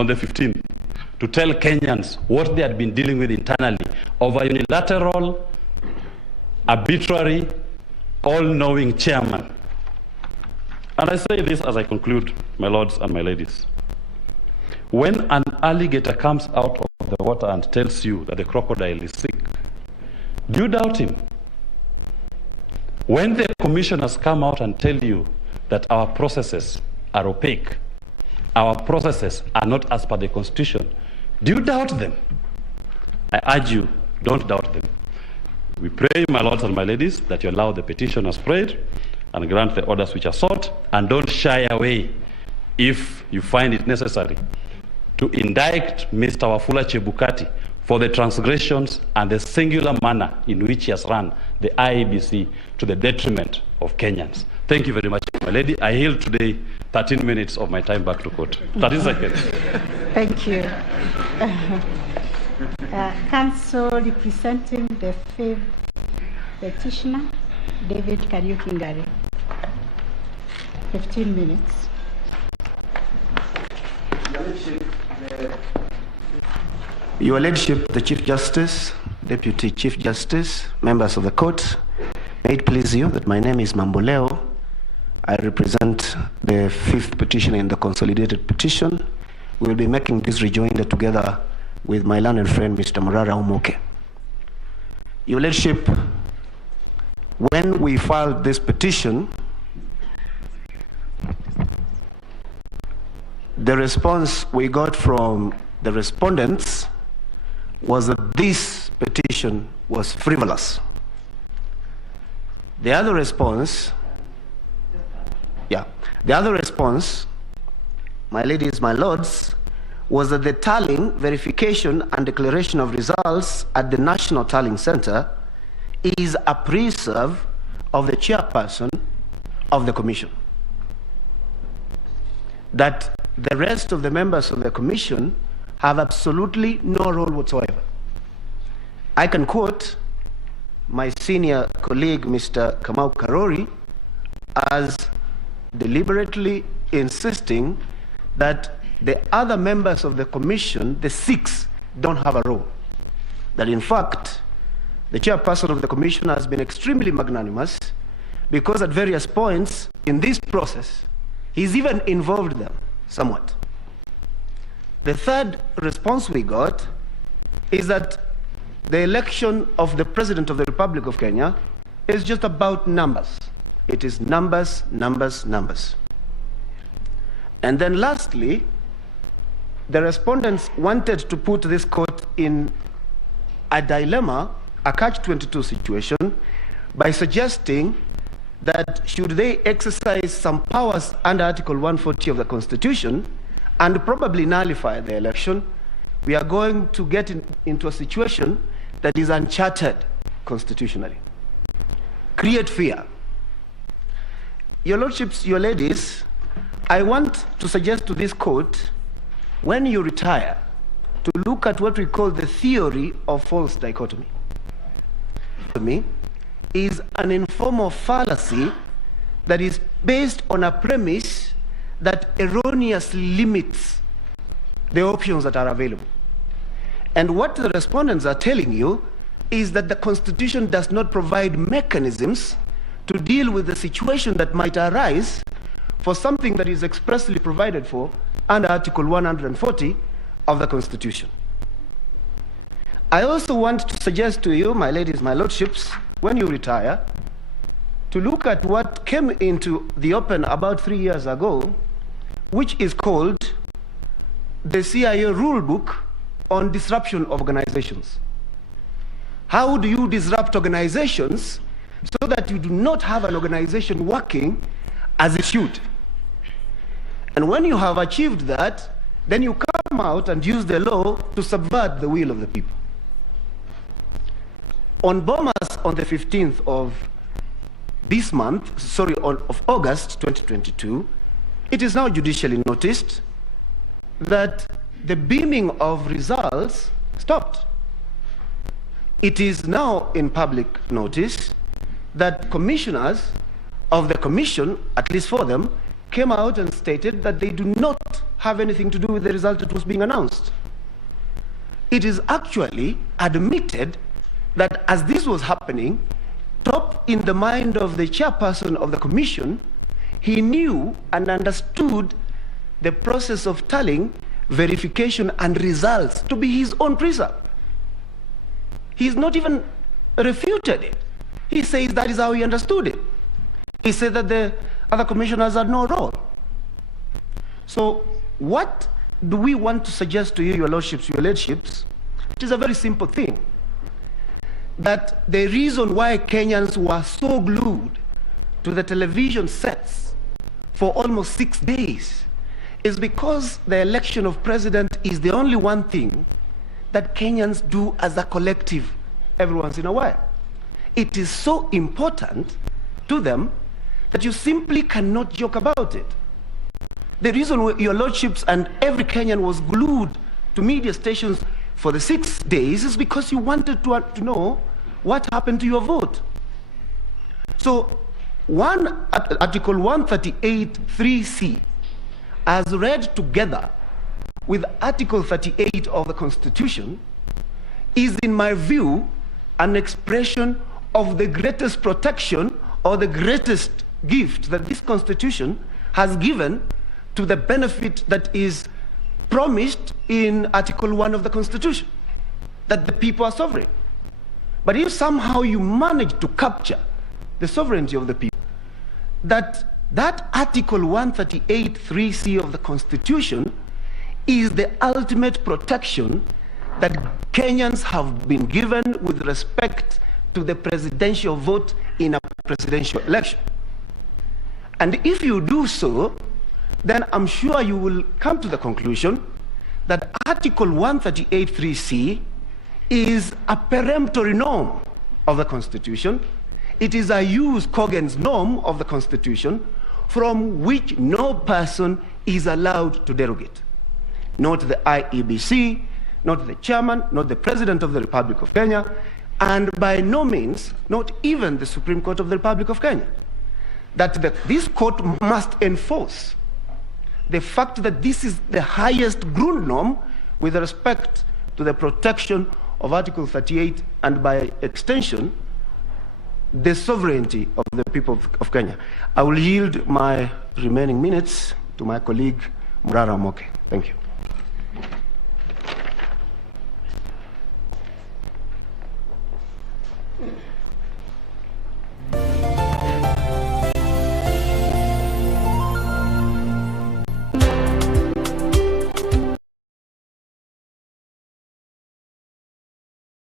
on the 15th to tell Kenyans what they had been dealing with internally over unilateral, arbitrary, all-knowing chairman. And I say this as I conclude, my lords and my ladies. When an alligator comes out of the water and tells you that the crocodile is sick, do you doubt him? When the commissioners come out and tell you that our processes are opaque, our processes are not as per the Constitution, do you doubt them? I urge you, don't doubt them. We pray, my lords and my ladies, that you allow the petition as prayed and grant the orders which are sought, and don't shy away if you find it necessary to indict Mr. Wafula Chebukati for the transgressions and the singular manner in which he has run the IEBC to the detriment of Kenyans. Thank you very much, my lady. I yield today 13 minutes of my time back to court. 30 seconds. Thank you. Counsel representing the fifth petitioner, David Kariuki Ngari. 15 minutes. Your Lordship, the Chief Justice, Deputy Chief Justice, members of the court, may it please you that my name is Mamboleo. I represent the fifth petition in the consolidated petition. We will be making this rejoinder together with my learned friend, Mr. Murara Umoke. Your Lordship, when we filed this petition, the response we got from the respondents was that this petition was frivolous. The other response, my ladies, my lords, was that the tallying, verification, and declaration of results at the National Tallying Center is a preserve of the chairperson of the commission. That the rest of the members of the commission have absolutely no role whatsoever. I can quote my senior colleague, Mr. Kamau Karori, as deliberately insisting that the other members of the commission, the 6, don't have a role. That in fact, the chairperson of the commission has been extremely magnanimous, because at various points in this process, he's even involved them somewhat. The third response we got is that the election of the President of the Republic of Kenya is just about numbers. It is numbers, numbers, numbers. And then lastly, the respondents wanted to put this court in a dilemma, a catch-22 situation, by suggesting that should they exercise some powers under Article 140 of the Constitution and probably nullify the election, we are going to get into a situation that is uncharted constitutionally. Create fear. Your Lordships, your ladies, I want to suggest to this court, when you retire, to look at what we call the theory of false dichotomy. Is an informal fallacy that is based on a premise that erroneously limits the options that are available. And what the respondents are telling you is that the Constitution does not provide mechanisms to deal with the situation that might arise for something that is expressly provided for under Article 140 of the Constitution. I also want to suggest to you, my ladies, my lordships, when you retire, to look at what came into the open about 3 years ago, which is called the CIA Rule Book on Disruption of Organizations. How do you disrupt organizations so that you do not have an organization working as it should? And when you have achieved that, then you come out and use the law to subvert the will of the people. On Bomas, on the 15th of this month, of August 2022, it is now judicially noticed that the beaming of results stopped. It is now in public notice that commissioners of the commission, at least 4 of them, came out and stated that they do not have anything to do with the result that was being announced. It is actually admitted that as this was happening, top in the mind of the chairperson of the commission, he knew and understood the process of tallying, verification, and results to be his own precept. He's not even refuted it. He says that is how he understood it. He said that the other commissioners had no role. So what do we want to suggest to you, your lordships, your ladyship? It is a very simple thing. That the reason why Kenyans were so glued to the television sets for almost 6 days is because the election of president is the only one thing that Kenyans do as a collective every once in a while. It is so important to them that you simply cannot joke about it. The reason your lordships and every Kenyan was glued to media stations for the 6 days is because you wanted to know what happened to your vote. So Article 138(3)(c), as read together with Article 38 of the Constitution, is, in my view, an expression of the greatest protection or the greatest gift that this Constitution has given to the benefit that is promised in Article 1 of the Constitution, that the people are sovereign. But if somehow you manage to capture the sovereignty of the people, that Article 138(3)(c) of the Constitution is the ultimate protection that Kenyans have been given with respect to the presidential vote in a presidential election. And if you do so, then I'm sure you will come to the conclusion that Article 138(3)(c) is a peremptory norm of the Constitution. It is a jus cogens norm of the Constitution from which no person is allowed to derogate. Not the IEBC, not the chairman, not the President of the Republic of Kenya, and by no means, not even the Supreme Court of the Republic of Kenya. This court must enforce the fact that this is the highest Grundnorm with respect to the protection of Article 38 and by extension, the sovereignty of the people of Kenya. I will yield my remaining minutes to my colleague, Murara Moke. Thank you.